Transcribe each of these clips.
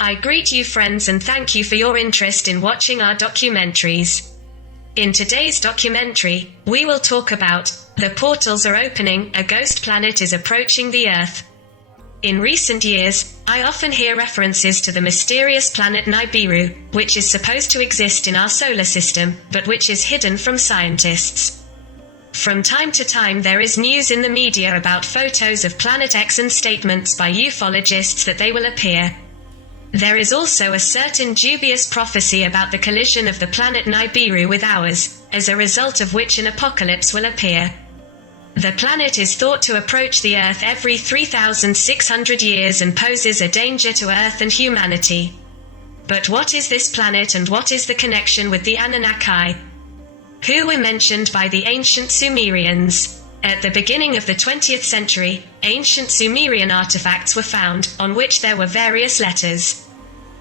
I greet you friends and thank you for your interest in watching our documentaries. In today's documentary, we will talk about The Portals Are Opening, a Ghost Planet is Approaching the Earth. In recent years, I often hear references to the mysterious planet Nibiru, which is supposed to exist in our solar system, but which is hidden from scientists. From time to time there is news in the media about photos of Planet X and statements by ufologists that they will appear. There is also a certain dubious prophecy about the collision of the planet Nibiru with ours, as a result of which an apocalypse will appear. The planet is thought to approach the Earth every 3,600 years and poses a danger to Earth and humanity. But what is this planet and what is the connection with the Annunaki? Who were mentioned by the ancient Sumerians? At the beginning of the 20th century, ancient Sumerian artifacts were found, on which there were various letters.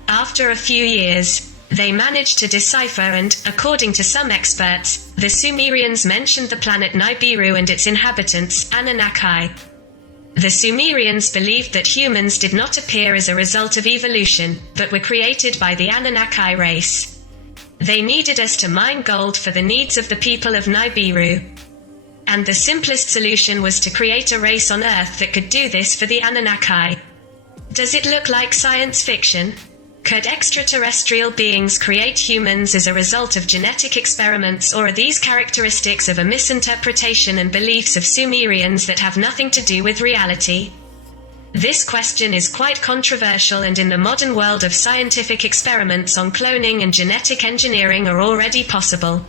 After a few years, they managed to decipher and, according to some experts, the Sumerians mentioned the planet Nibiru and its inhabitants, Annunaki. The Sumerians believed that humans did not appear as a result of evolution, but were created by the Annunaki race. They needed us to mine gold for the needs of the people of Nibiru. And the simplest solution was to create a race on Earth that could do this for the Annunaki. Does it look like science fiction? Could extraterrestrial beings create humans as a result of genetic experiments, or are these characteristics of a misinterpretation and beliefs of Sumerians that have nothing to do with reality? This question is quite controversial, and in the modern world of scientific experiments on cloning and genetic engineering are already possible.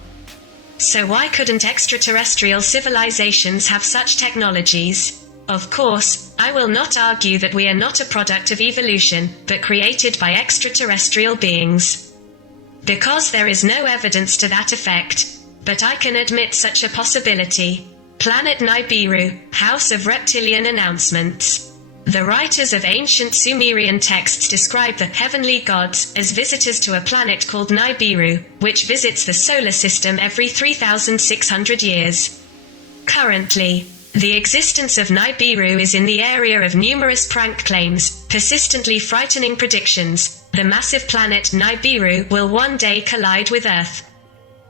So why couldn't extraterrestrial civilizations have such technologies? Of course, I will not argue that we are not a product of evolution, but created by extraterrestrial beings. Because there is no evidence to that effect. But I can admit such a possibility. Planet Nibiru, House of Reptilian Announcements. The writers of ancient Sumerian texts describe the heavenly gods as visitors to a planet called Nibiru, which visits the solar system every 3,600 years. Currently, the existence of Nibiru is in the area of numerous prank claims, persistently frightening predictions. The massive planet Nibiru will one day collide with Earth.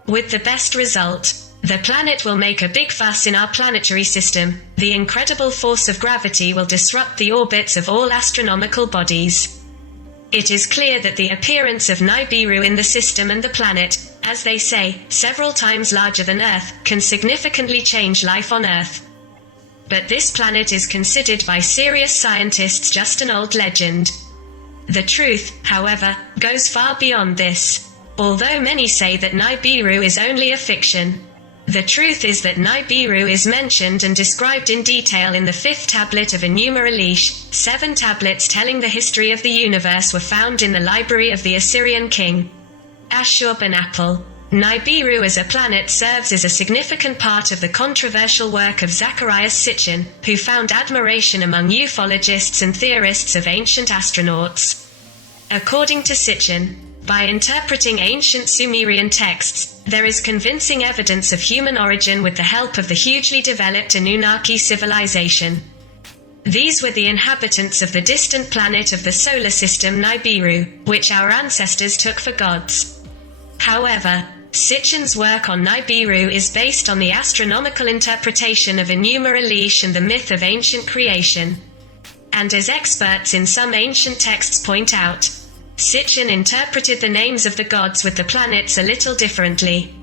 With the best result. The planet will make a big fuss in our planetary system. The incredible force of gravity will disrupt the orbits of all astronomical bodies. It is clear that the appearance of Nibiru in the system and the planet, as they say, several times larger than Earth, can significantly change life on Earth. But this planet is considered by serious scientists just an old legend. The truth, however, goes far beyond this. Although many say that Nibiru is only a fiction. The truth is that Nibiru is mentioned and described in detail in the 5th tablet of Enuma Elish. 7 tablets telling the history of the universe were found in the library of the Assyrian king Ashurbanipal. Nibiru as a planet serves as a significant part of the controversial work of Zacharias Sitchin, who found admiration among ufologists and theorists of ancient astronauts. According to Sitchin, by interpreting ancient Sumerian texts, there is convincing evidence of human origin with the help of the hugely developed Annunaki civilization. These were the inhabitants of the distant planet of the solar system Nibiru, which our ancestors took for gods. However, Sitchin's work on Nibiru is based on the astronomical interpretation of Enuma Elish and the myth of ancient creation. And as experts in some ancient texts point out, Sitchin interpreted the names of the gods with the planets a little differently.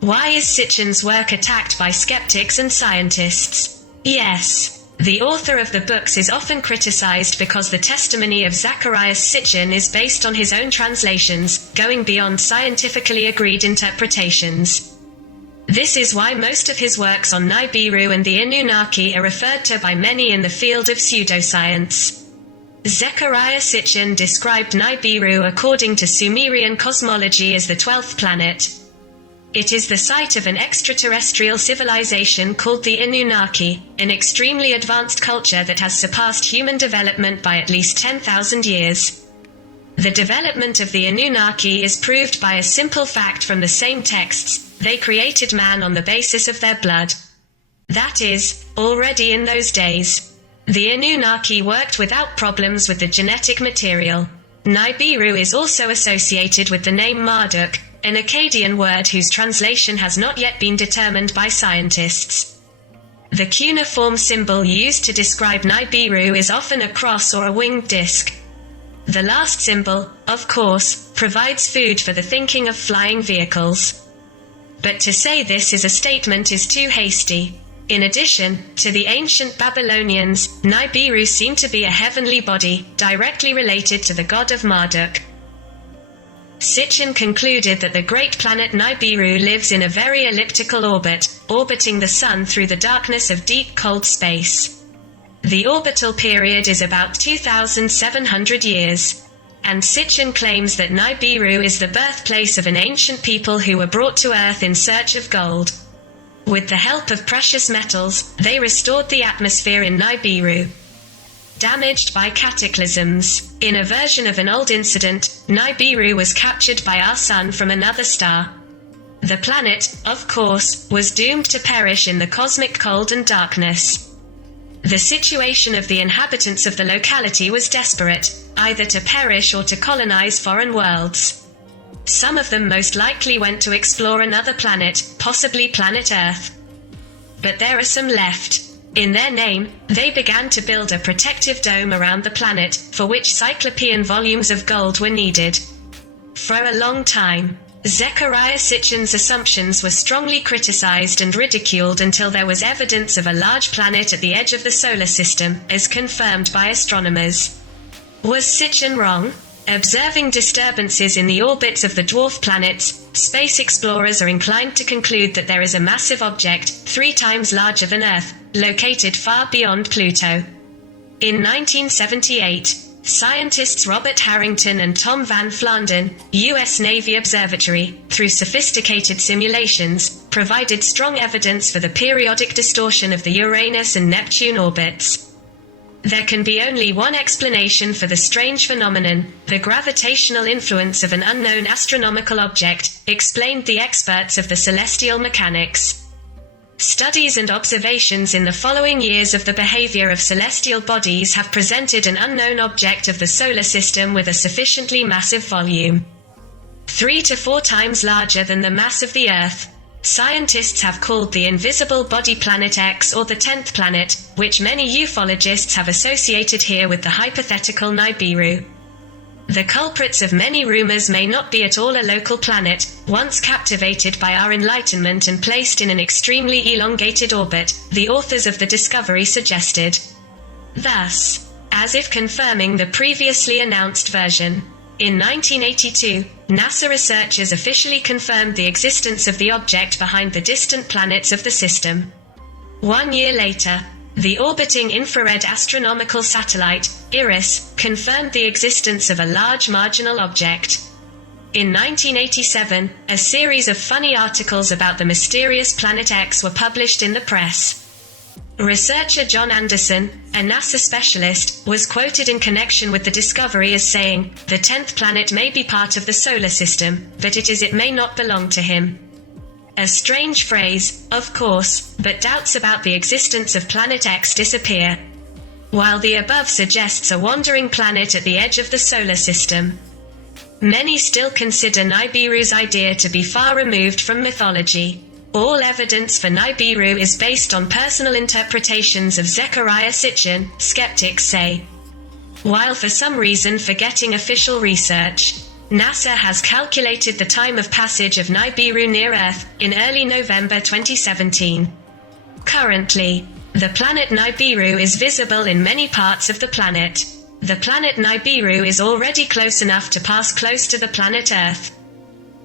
Why is Sitchin's work attacked by skeptics and scientists? Yes, the author of the books is often criticized because the testimony of Zacharias Sitchin is based on his own translations, going beyond scientifically agreed interpretations. This is why most of his works on Nibiru and the Annunaki are referred to by many in the field of pseudoscience. Zechariah Sitchin described Nibiru according to Sumerian cosmology as the 12th planet. It is the site of an extraterrestrial civilization called the Annunaki, an extremely advanced culture that has surpassed human development by at least 10,000 years. The development of the Annunaki is proved by a simple fact from the same texts: they created man on the basis of their blood. That is, already in those days, the Annunaki worked without problems with the genetic material. Nibiru is also associated with the name Marduk, an Akkadian word whose translation has not yet been determined by scientists. The cuneiform symbol used to describe Nibiru is often a cross or a winged disc. The last symbol, of course, provides food for the thinking of flying vehicles. But to say this is a statement is too hasty. In addition, to the ancient Babylonians, Nibiru seemed to be a heavenly body, directly related to the god of Marduk. Sitchin concluded that the great planet Nibiru lives in a very elliptical orbit, orbiting the Sun through the darkness of deep cold space. The orbital period is about 2,700 years. And Sitchin claims that Nibiru is the birthplace of an ancient people who were brought to Earth in search of gold. With the help of precious metals, they restored the atmosphere in Nibiru. Damaged by cataclysms. In a version of an old incident, Nibiru was captured by our Sun from another star. The planet, of course, was doomed to perish in the cosmic cold and darkness. The situation of the inhabitants of the locality was desperate, either to perish or to colonize foreign worlds. Some of them most likely went to explore another planet, possibly planet Earth. But there are some left. In their name, they began to build a protective dome around the planet, for which cyclopean volumes of gold were needed. For a long time, Zecharia Sitchin's assumptions were strongly criticized and ridiculed until there was evidence of a large planet at the edge of the solar system, as confirmed by astronomers. Was Sitchin wrong? Observing disturbances in the orbits of the dwarf planets, space explorers are inclined to conclude that there is a massive object, 3 times larger than Earth, located far beyond Pluto. In 1978, scientists Robert Harrington and Tom Van Flandern, U.S. Navy Observatory, through sophisticated simulations, provided strong evidence for the periodic distortion of the Uranus and Neptune orbits. There can be only one explanation for the strange phenomenon: the gravitational influence of an unknown astronomical object, explained the experts of the celestial mechanics. Studies and observations in the following years of the behavior of celestial bodies have presented an unknown object of the solar system with a sufficiently massive volume. 3 to 4 times larger than the mass of the Earth. Scientists have called the invisible body Planet X, or the 10th planet, which many ufologists have associated here with the hypothetical Nibiru. The culprits of many rumors may not be at all a local planet, once captivated by our enlightenment and placed in an extremely elongated orbit, the authors of the discovery suggested. Thus, as if confirming the previously announced version, in 1982, NASA researchers officially confirmed the existence of the object behind the distant planets of the system. 1 year later, the orbiting infrared astronomical satellite, IRIS, confirmed the existence of a large marginal object. In 1987, a series of funny articles about the mysterious Planet X were published in the press. Researcher John Anderson, a NASA specialist, was quoted in connection with the discovery as saying, "The 10th planet may be part of the solar system, but it may not belong to him." A strange phrase, of course, but doubts about the existence of Planet X disappear. While the above suggests a wandering planet at the edge of the solar system, many still consider Nibiru's idea to be far removed from mythology. All evidence for Nibiru is based on personal interpretations of Zecharia Sitchin, skeptics say. While for some reason forgetting official research, NASA has calculated the time of passage of Nibiru near Earth, in early November 2017. Currently, the planet Nibiru is visible in many parts of the planet. The planet Nibiru is already close enough to pass close to the planet Earth.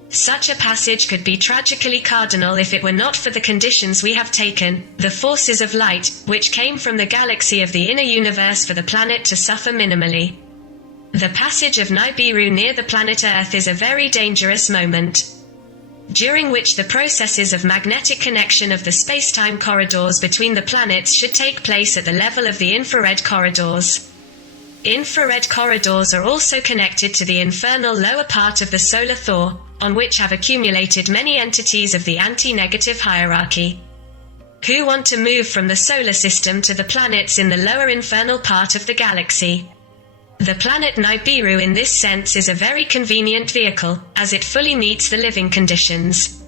Such a passage could be tragically cardinal if it were not for the conditions we have taken, the forces of light, which came from the galaxy of the inner universe, for the planet to suffer minimally. The passage of Nibiru near the planet Earth is a very dangerous moment, during which the processes of magnetic connection of the space-time corridors between the planets should take place at the level of the infrared corridors. Infrared corridors are also connected to the infernal lower part of the solar Thor, on which have accumulated many entities of the anti-negative hierarchy, who want to move from the solar system to the planets in the lower infernal part of the galaxy. The planet Nibiru in this sense is a very convenient vehicle, as it fully meets the living conditions.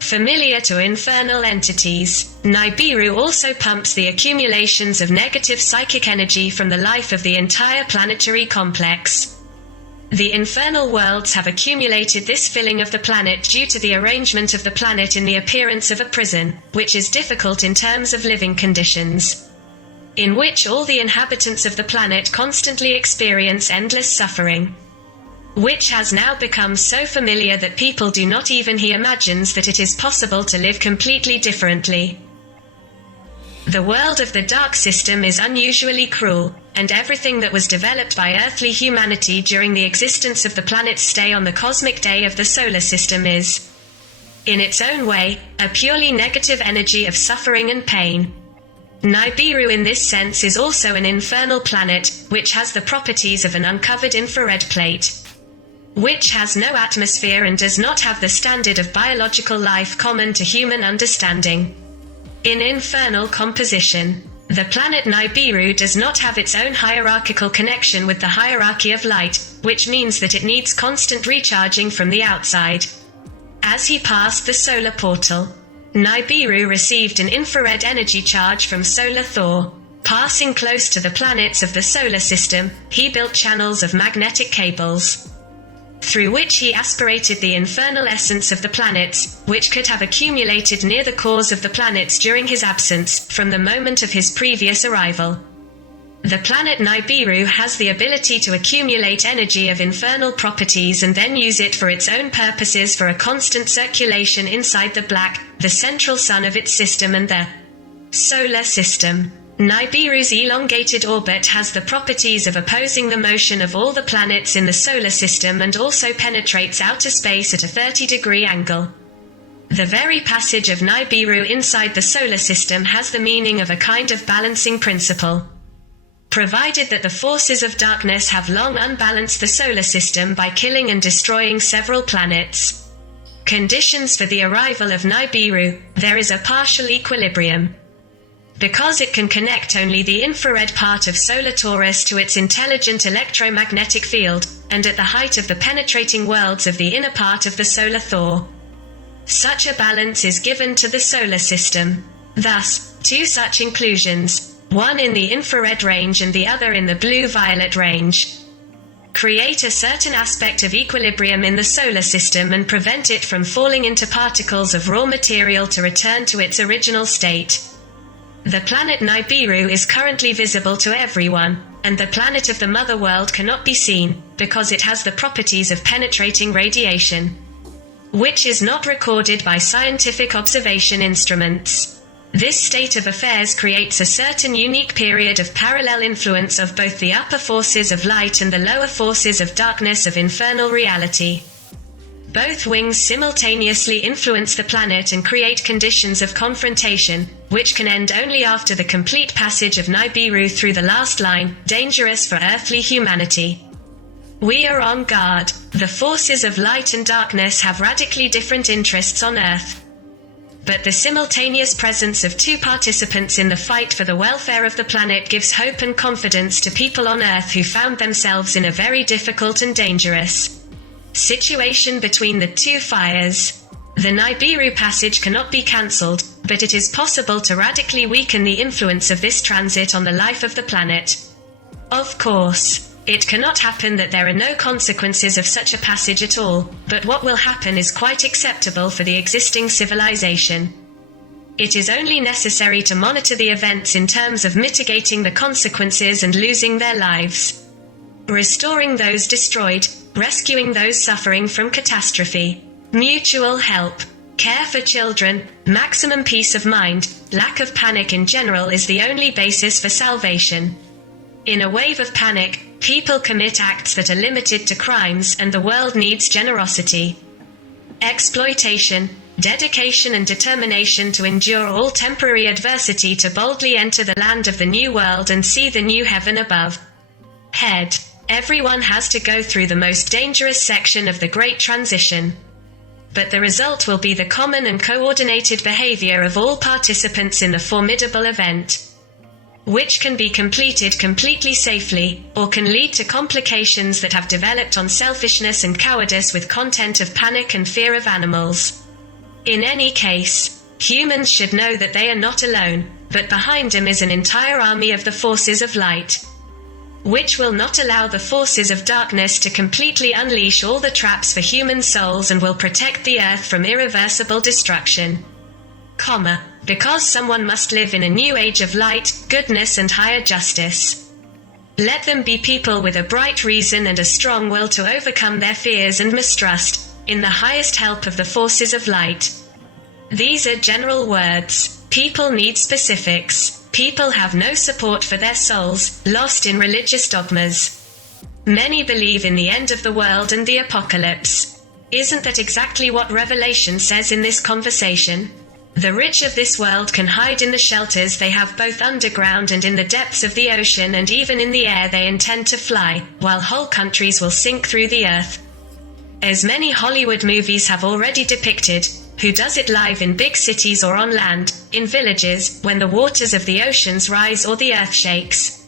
Familiar to infernal entities, Nibiru also pumps the accumulations of negative psychic energy from the life of the entire planetary complex. The infernal worlds have accumulated this filling of the planet due to the arrangement of the planet in the appearance of a prison, which is difficult in terms of living conditions, in which all the inhabitants of the planet constantly experience endless suffering, which has now become so familiar that people do not even imagine that it is possible to live completely differently. The world of the dark system is unusually cruel, and everything that was developed by earthly humanity during the existence of the planet's stay on the cosmic day of the solar system is, in its own way, a purely negative energy of suffering and pain. Nibiru in this sense is also an infernal planet, which has the properties of an uncovered infrared plate, which has no atmosphere and does not have the standard of biological life common to human understanding. In infernal composition, the planet Nibiru does not have its own hierarchical connection with the hierarchy of light, which means that it needs constant recharging from the outside. As he passed the solar portal, Nibiru received an infrared energy charge from solar Thor. Passing close to the planets of the solar system, he built channels of magnetic cables, through which he aspirated the infernal essence of the planets, which could have accumulated near the cores of the planets during his absence, from the moment of his previous arrival. The planet Nibiru has the ability to accumulate energy of infernal properties and then use it for its own purposes for a constant circulation inside the black, the central sun of its system and the solar system. Nibiru's elongated orbit has the properties of opposing the motion of all the planets in the solar system and also penetrates outer space at a 30-degree angle. The very passage of Nibiru inside the solar system has the meaning of a kind of balancing principle. Provided that the forces of darkness have long unbalanced the solar system by killing and destroying several planets, conditions for the arrival of Nibiru, there is a partial equilibrium. Because it can connect only the infrared part of solar Taurus to its intelligent electromagnetic field, and at the height of the penetrating worlds of the inner part of the solar Thor, such a balance is given to the solar system. Thus, two such inclusions, one in the infrared range and the other in the blue-violet range, create a certain aspect of equilibrium in the solar system and prevent it from falling into particles of raw material to return to its original state. The planet Nibiru is currently visible to everyone, and the planet of the mother world cannot be seen, because it has the properties of penetrating radiation, which is not recorded by scientific observation instruments. This state of affairs creates a certain unique period of parallel influence of both the upper forces of light and the lower forces of darkness of infernal reality. Both wings simultaneously influence the planet and create conditions of confrontation, which can end only after the complete passage of Nibiru through the last line, dangerous for earthly humanity. We are on guard. The forces of light and darkness have radically different interests on Earth, but the simultaneous presence of two participants in the fight for the welfare of the planet gives hope and confidence to people on Earth who found themselves in a very difficult and dangerous situation between the two fires. The Nibiru passage cannot be cancelled, but it is possible to radically weaken the influence of this transit on the life of the planet. Of course, it cannot happen that there are no consequences of such a passage at all, but what will happen is quite acceptable for the existing civilization. It is only necessary to monitor the events in terms of mitigating the consequences and losing their lives, restoring those destroyed, rescuing those suffering from catastrophe, mutual help, care for children, maximum peace of mind, lack of panic in general is the only basis for salvation. In a wave of panic, people commit acts that are limited to crimes, and the world needs generosity, exploitation, dedication and determination to endure all temporary adversity to boldly enter the land of the new world and see the new heaven above. Head. Everyone has to go through the most dangerous section of the Great Transition. But the result will be the common and coordinated behavior of all participants in the formidable event. which can be completed completely safely, or can lead to complications that have developed on selfishness and cowardice with content of panic and fear of animals. In any case, humans should know that they are not alone, but behind them is an entire army of the forces of light, which will not allow the forces of darkness to completely unleash all the traps for human souls and will protect the earth from irreversible destruction. Because someone must live in a new age of light, goodness and higher justice. Let them be people with a bright reason and a strong will to overcome their fears and mistrust, in the highest help of the forces of light. These are general words. People need specifics. People have no support for their souls, lost in religious dogmas. Many believe in the end of the world and the apocalypse. Isn't that exactly what Revelation says in this conversation? The rich of this world can hide in the shelters they have both underground and in the depths of the ocean, and even in the air they intend to fly, while whole countries will sink through the earth. As many Hollywood movies have already depicted, who does it live in big cities or on land, in villages, when the waters of the oceans rise or the earth shakes.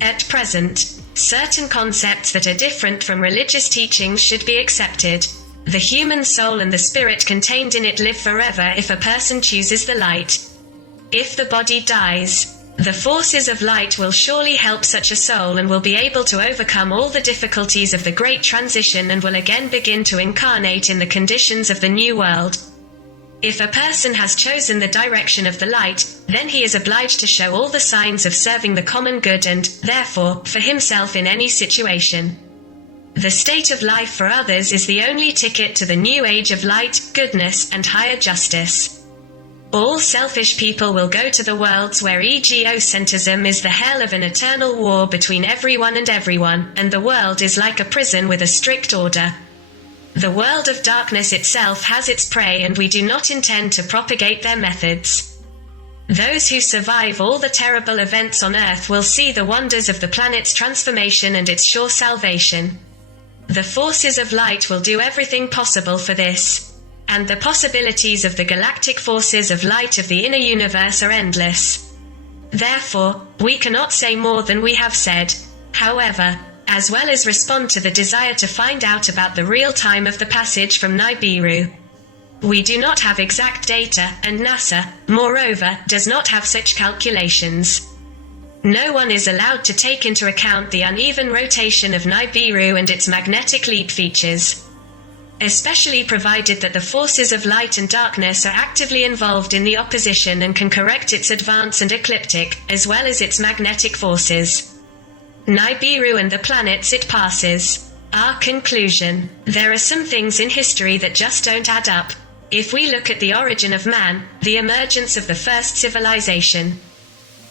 At present, certain concepts that are different from religious teachings should be accepted. The human soul and the spirit contained in it live forever if a person chooses the light. If the body dies, the forces of light will surely help such a soul and will be able to overcome all the difficulties of the great transition and will again begin to incarnate in the conditions of the new world. If a person has chosen the direction of the light, then he is obliged to show all the signs of serving the common good and, therefore, for himself in any situation. The state of life for others is the only ticket to the new age of light, goodness, and higher justice. All selfish people will go to the worlds where egocentrism is the hell of an eternal war between everyone, and the world is like a prison with a strict order. The world of darkness itself has its prey, and we do not intend to propagate their methods. Those who survive all the terrible events on Earth will see the wonders of the planet's transformation and its sure salvation. The forces of light will do everything possible for this. And the possibilities of the galactic forces of light of the inner universe are endless. Therefore, we cannot say more than we have said. However, as well as respond to the desire to find out about the real time of the passage from Nibiru, we do not have exact data, and NASA, moreover, does not have such calculations. No one is allowed to take into account the uneven rotation of Nibiru and its magnetic leap features, especially provided that the forces of light and darkness are actively involved in the opposition and can correct its advance and ecliptic, as well as its magnetic forces. Nibiru and the planets it passes. Our conclusion: there are some things in history that just don't add up. If we look at the origin of man, the emergence of the first civilization,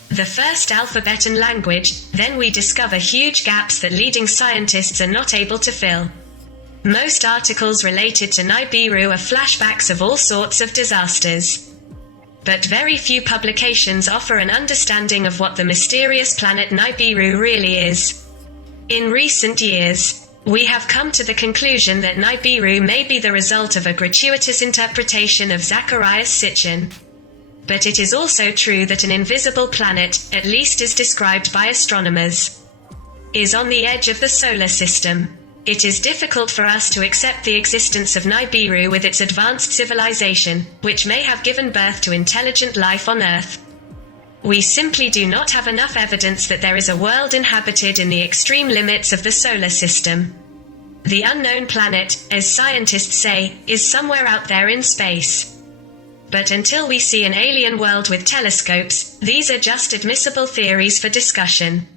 the first alphabet and language, then we discover huge gaps that leading scientists are not able to fill. Most articles related to Nibiru are flashbacks of all sorts of disasters. But very few publications offer an understanding of what the mysterious planet Nibiru really is. In recent years, we have come to the conclusion that Nibiru may be the result of a gratuitous interpretation of Zacharias Sitchin. But it is also true that an invisible planet, at least as described by astronomers, is on the edge of the solar system. It is difficult for us to accept the existence of Nibiru with its advanced civilization, which may have given birth to intelligent life on Earth. We simply do not have enough evidence that there is a world inhabited in the extreme limits of the solar system. The unknown planet, as scientists say, is somewhere out there in space. But until we see an alien world with telescopes, these are just admissible theories for discussion.